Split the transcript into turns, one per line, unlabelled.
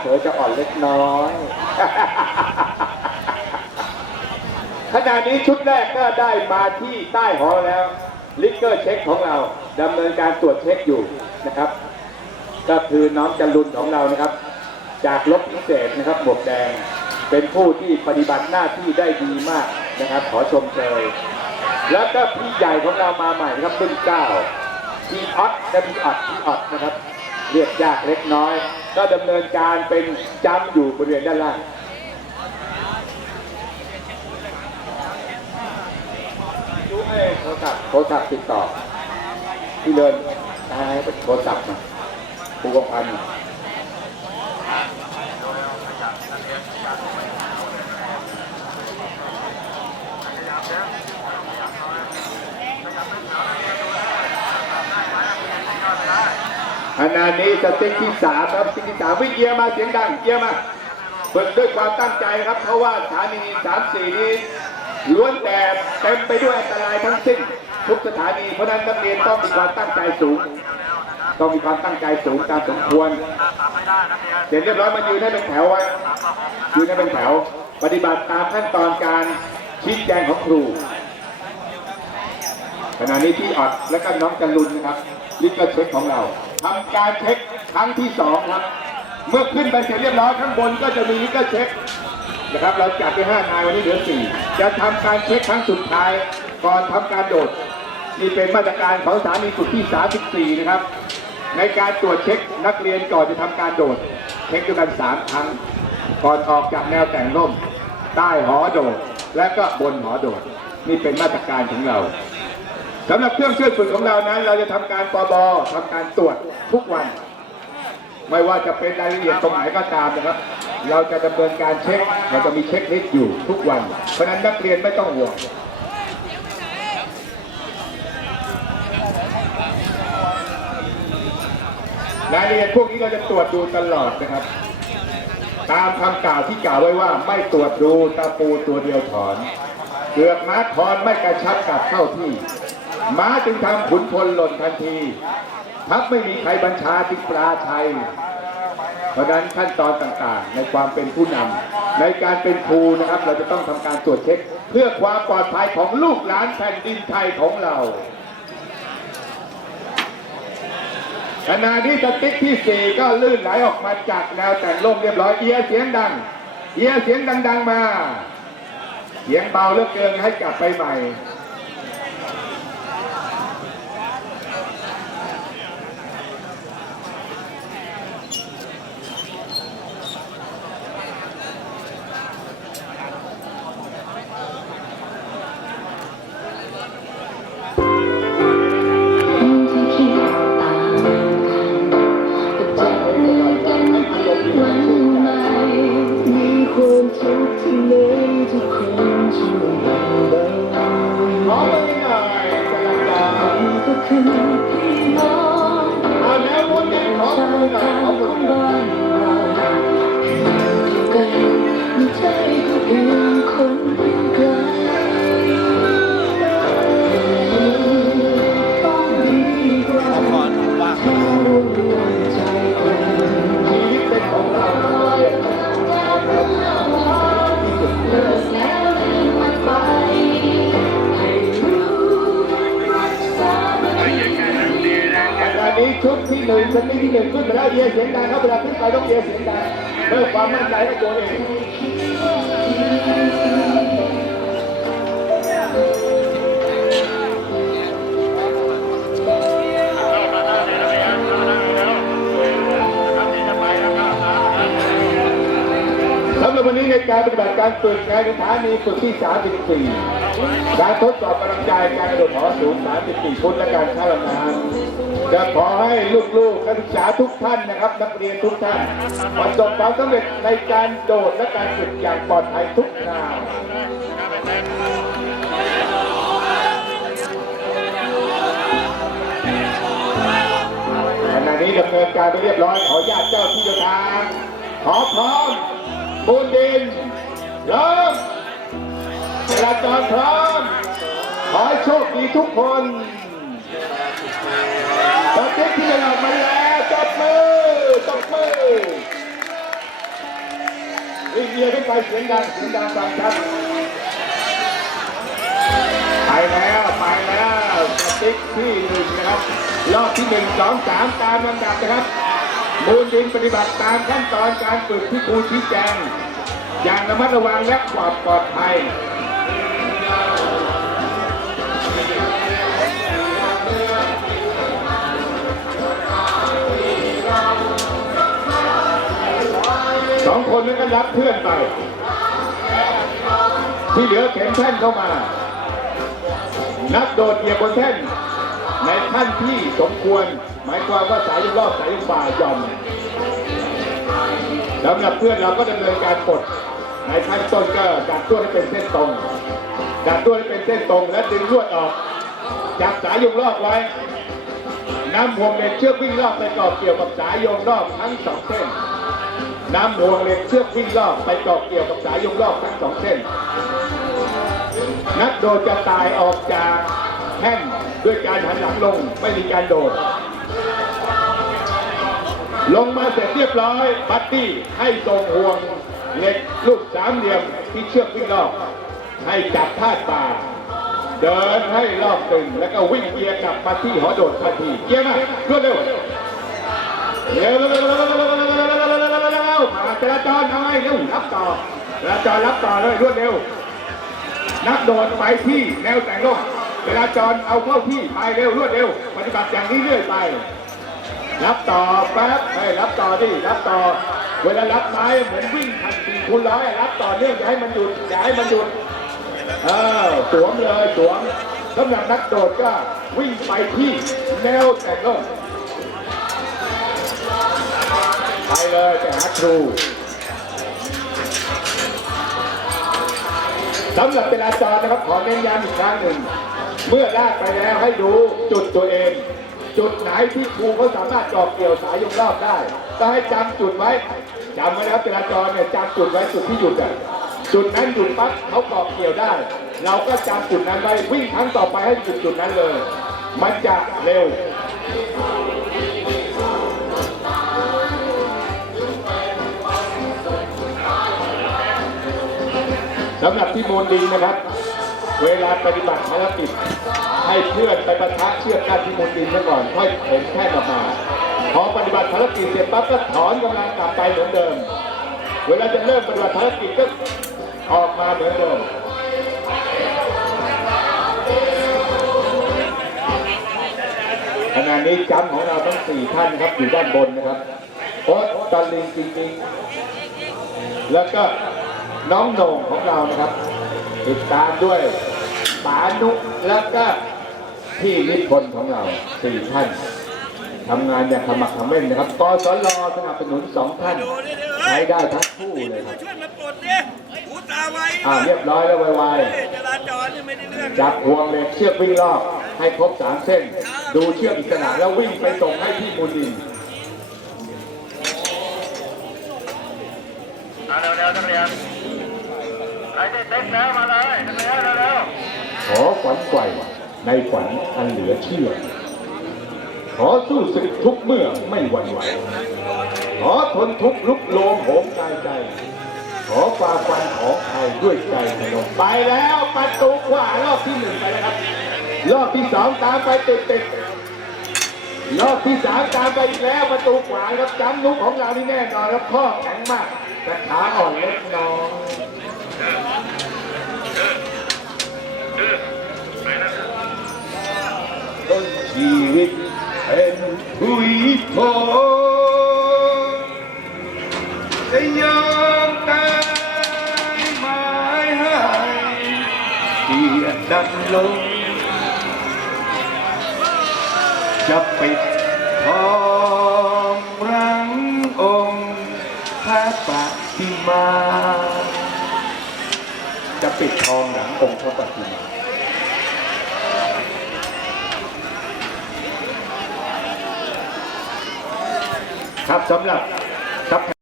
เผลอจะอ่อนเล็กน้อย ขณะนี้ชุดแรกก็ได้มาที่ใต้หอแล้ว ลิกเกอร์เช็คของเราดำเนินการตรวจเช็คอยู่นะครับ ก็คือน้องจรุนของเรานะครับ จากลบพิเศษนะครับหมวกแดง เป็นผู้ที่ปฏิบัติหน้าที่ได้ดีมากนะครับ ขอชมเชยแล้วก็พี่ใหญ่ของเรามาใหม่นะครับรุ่นเก้าพี่ออดและพี่ออดพี่ออดนะครับ เรียกยากเล็กน้อย ก็ดำเนินการเป็นจำอยู่บริเวณด้านล่างดูไอ้โทรศัพท์โทรศัพท์ติดต่อ ที่เดินตายเป็นโทรศัพท์มาปูกองพัน ขณะนี้สติ๊กที่สามครับสติ๊กที่สามวิ่งเกียร์มาเสียงดังเกียร์มาเบิกด้วยความตั้งใจครับ เพราะว่าสถานีสามสี่นี้ล้วนแต่เต็มไปด้วยอันตรายทั้งสิ้นทุกสถานีเพราะนั้นนักเรียนต้องมีความตั้งใจสูง ต้องมีความตั้งใจสูงตามสมควรเสร็จเรียบร้อยมายืนให้เป็นแถวไว้ยืนให้เป็นแถว ปฏิบัติตามขั้นตอนการชี้แจงของครูขณะนี้พี่ออดและก็น้องจรุนนะครับลิกเกอร์เช็คของเรา ทำการเช็คครั้งที่สองครับ เมื่อขึ้นไปเสร็จเรียบร้อยข้างบนก็จะมีลิกเกเช็คนะครับ เราจัดไปห้านายวันนี้เหลือสี่จะทำการเช็คครั้งสุดท้าย ก่อนทำการโดดนี่เป็นมาตรการของสถานีสุดที่ 34 นะครับ ในการตรวจเช็คนักเรียนก่อนจะทำการโดด เช็คด้วยกัน 3 ครั้ง ก่อนออกจากแนวแต่งร่ม ใต้หอโดด และก็บนหอโดด นี่เป็นมาตรการของเรา สำหรับเครื่องช่วยฝึกของเรานั้น เราจะทำการปบทำการตรวจทุกวัน ไม่ว่าจะเป็นรายละเอียดตรงไหนก็ตามนะครับ เราจะดำเนินการเช็ค เราจะมีเช็คลิสต์อยู่ทุกวัน เพราะฉะนั้นนักเรียนไม่ต้องห่วงรายละเอียดพวกนี้เราจะตรวจดูตลอดนะครับ ตามคำกล่าวที่กล่าวไว้ว่าไม่ตรวจดูตะปูตัวเดียวถอนเกือกม้าถอนไม่กระชับกลับเข้าที่ ม้าจึงทำขุนพลหล่นทันที ทัพไม่มีใครบัญชาจึงปลาชัย เพราะนั้นขั้นตอนต่างๆ ในความเป็นผู้นำในการเป็นครูนะครับ เราจะต้องทำการตรวจเช็ค เพื่อความปลอดภัยของลูกหลานแผ่นดินไทยของเราขณะที่สติ๊กที่สี่ก็ลื่นไหลออกมาจากแนวแต่งร่มเรียบร้อยเอียเสียงดัง เอียเสียงดัง ๆ มา เสียงเบาเหลือเกินให้กลับไปใหม่
ข
อ
ชา
ที่หนึ่งสติ๊กที่หนึ่งขึ้นไปแล้วเอียเสียงดังครับเวลาขึ้นไปต้องเอียเสียงดังเพิ่มความมั่นใจให้ตัวเองำวันนี้ในการปฏิบัติการฝึกในสถานีฝึกที่ 34 การทดสอบกำลังใจการกระโดดหอสูง 34 ฟุตและการเข้าลำน้ำจะขอให้ลูกๆนักศึกษาทุกท่านนะครับ นักเรียนทุกท่านประสบความสำเร็จในการโดดและการฝึกอย่างปลอดภัยทุกนาวขณะนี้ดำเนินการไปเรียบร้อยขออนุญาตเจ้าที่เจ้าทางขอพร้อม ปูนดินเริ่มจราจรพร้อมขอให้โชคดีทุกคนตอนนี้ที่เราออกมาแล้วตบมือตบมือวิ่เยียขึ้นไปเสียงดังเสียงดังฟังชัดไปแล้วไปแล้วสติ๊กที่หนึ่งนะครับรอบที่หนึ่งสองสามตามลำดับนะครับ มูลดินปฏิบัติตามขั้นตอนการฝึกที่ครูชี้แจง อย่างระมัดระวังและความปลอดภัยสองคนนั้นก็รับเพื่อนไป ที่เหลือเข็นแท่นเข้ามา นักโดดเหยียบบนแท่น ในขั้นที่สมควร หมายความว่าสายรอบสายฝ่ายอมสำหรับเพื่อนเราก็ดำเนินการปลดในขั้นต้นก็ดัดตัวให้เป็นเส้นตรงดัดตัวให้เป็นเส้นตรงและดึงลวดออก จับสายยงรอบไว้นำห่วงเหล็กเชือกวิ่งรอบไปกรอบเกี่ยวกับสายยงรอบทั้งสองเส้นนำห่วงเหล็กเชือกวิ่งรอบไปเกาะเกี่ยวกับสายยงรอบทั้งสองเส้นนักโดดจะตายออกจากแท่น ด้วยการหันหลังลงไม่มีการโดด ลงมาเสร็จเรียบร้อยปัตตี้ให้ทรงห่วงเหล็กลูกสามเหลี่ยมที่เชือกวิ่งรอกให้จับท่าตาเดินให้รอบตึงแล้วก็วิ่งเกียร์กลับมาที่หอโดดทันทีเกียร์มารวดเร็วเร็วเร็วเร็วเร็วเร็วเร็วมาจราจรทำไมเร็วรับต่อจราจรรับต่อเลยรวดเร็ว นักโดดไปที่แนวแต่งร่ม จราจรเอาเข้าที่ไปเร็วรวดเร็ว ปฏิบัติอย่างนี้เรื่อยไป รับต่อแป๊บเฮ้ยรับต่อดิรับต่อ เวลารับไม้เหมือนวิ่งพันสี่คูณร้อยรับต่อเนื่องอย่าให้มันหยุดอย่าให้มันหยุดเออสวมเลยสวมสำหรับนักโดดก็วิ่งไปที่แนวแต่งร่มไปเลยไปหาครูสำหรับจราจรนะครับขอเน้นย้ำอีกครั้งหนึ่ง เมื่อลากไปแล้วให้ดูจุดตัวเอง จุดไหนที่ครูเขาสามารถกรอบเกี่ยวสายยงรอบได้ก็ให้จำจุดไว้จำไว้นะครับจราจรเนี่ยจำจุดไว้จุดที่หยุดอะจุดนั้นหยุดปั๊บเขาเกรอบเกี่ยวได้ เราก็จำจุดนั้นไว้วิ่งครั้งต่อไปให้จุดจุดนั้นเลย มันจะเร็วสำหรับที่โมนดีนะครับ เวลาปฏิบัติภารกิจให้เพื่อนไปประทะเชือกกันที่มนดินซะก่อนค่อยเข็นแค่ออกมาพอปฏิบัติภารกิจเสร็จปั๊บก็ถอนกำลังกลับไปเหมือนเดิม เวลาจะเริ่มปฏิบัติภารกิจก็ออกมาเหมือนเดิมขณะนี้จำของเราทั้งสี่ท่านครับอยู่ด้านบนนะครับโอ๊ตตอลิงจริงๆ แล้วก็น้องโหน่งของเรานะครับ ติดตามด้วย ปานุแล้วก็พี่นิพนธ์ของเราสี่ท่านทำงานอย่างขมักเขม้นนะครับกสลสนับสนุนสองท่านใช้ได้ทั้งคู่เลยครับ
ช่วยมาปลดดิหูตาไว
อ่าเรียบร้อยแล้วไว
เฮ้ยจราจรนี่ไม่ได้เรื่อง
ๆจับห่วงเหล็กเชือกวิ่งรอบให้ครบสามเส้น ดูเชือกอิสระแล้ววิ่งไปส่งให้ที่มูลดิน
มาเร็วๆนักเรียนใครได้เต็กแล้วมาเลยนักเรียน เร็ว
ขอฝันไกวในฝันอันเหลือเชื่อ ขอสู้ศึกทุกเมื่อไม่หวั่นไหว ขอทนทุกข์ลุกโลมโหมกายใจ ขอฝ่าฟันของไทยด้วยใจพนมไปแล้วประตูขวารอบที่หนึ่งไปแล้วครับ รอบที่สองตามไปติดติดรอบที่สามตามไปอีกแล้วประตูขวาครับจำนุกของเรานี่แน่นอนครับข้อแข็งมากแต่ขาอ่อนเล็กน้อย ชีวิตเป็นผู้อีโทจะยอมตายหมายให้เกียรติดันลงจะปิดทองรังองค์พระปฏิมา จะปิดทองหลังองค์พระปฏิมา ครับสำหรับ